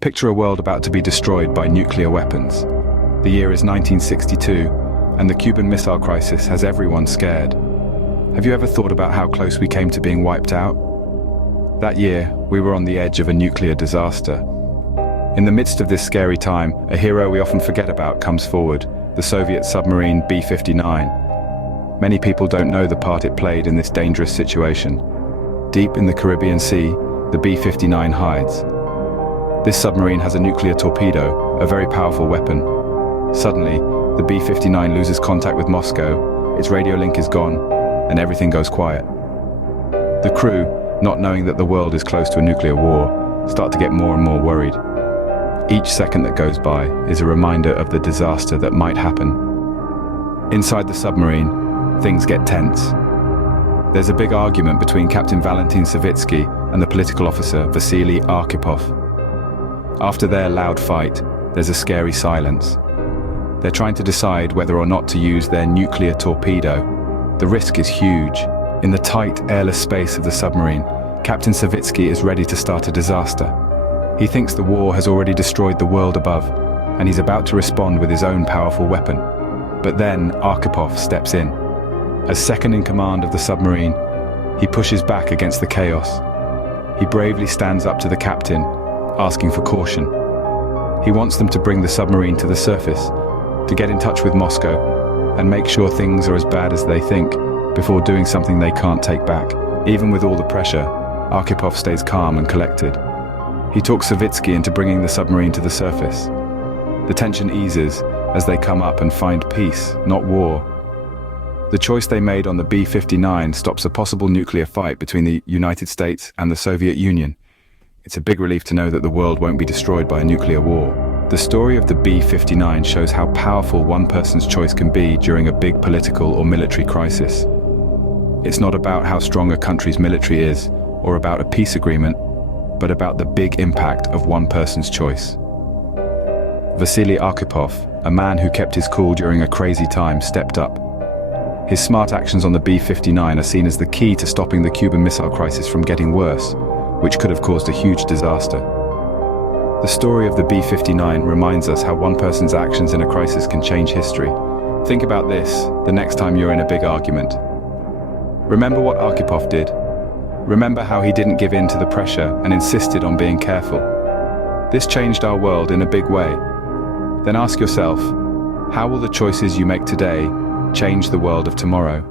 Picture a world about to be destroyed by nuclear weapons. The year is 1962, and the Cuban Missile Crisis has everyone scared. Have you ever thought about how close we came to being wiped out? That year, we were on the edge of a nuclear disaster. In the midst of this scary time, a hero we often forget about comes forward, the Soviet submarine B-59. Many people don't know the part it played in this dangerous situation. Deep in the Caribbean Sea, the B-59 hides. This submarine has a nuclear torpedo, a very powerful weapon. Suddenly, the B-59 loses contact with Moscow, its radio link is gone, and everything goes quiet. The crew, not knowing that the world is close to a nuclear war, start to get more and more worried. Each second that goes by is a reminder of the disaster that might happen. Inside the submarine, things get tense. There's a big argument between Captain Valentin Savitsky and the political officer Vasili Arkhipov. After their loud fight, there's a scary silence. They're trying to decide whether or not to use their nuclear torpedo. The risk is huge. In the tight, airless space of the submarine, Captain Savitsky is ready to start a disaster. He thinks the war has already destroyed the world above, and he's about to respond with his own powerful weapon. But then Arkhipov steps in. As second in command of the submarine, he pushes back against the chaos. He bravely stands up to the captain, asking for caution. He wants them to bring the submarine to the surface, to get in touch with Moscow, and make sure things are as bad as they think, before doing something they can't take back. Even with all the pressure, Arkhipov stays calm and collected. He talks Savitsky into bringing the submarine to the surface. The tension eases as they come up and find peace, not war. The choice they made on the B-59 stops a possible nuclear fight between the United States and the Soviet Union. It's a big relief to know that the world won't be destroyed by a nuclear war. The story of the B-59 shows how powerful one person's choice can be during a big political or military crisis. It's not about how strong a country's military is, or about a peace agreement, but about the big impact of one person's choice. Vasili Arkhipov, a man who kept his cool during a crazy time, stepped up. His smart actions on the B-59 are seen as the key to stopping the Cuban Missile Crisis from getting worse, which could have caused a huge disaster. The story of the B-59 reminds us how one person's actions in a crisis can change history. Think about this the next time you're in a big argument. Remember what Arkhipov did. Remember how he didn't give in to the pressure and insisted on being careful. This changed our world in a big way. Then ask yourself, how will the choices you make today change the world of tomorrow?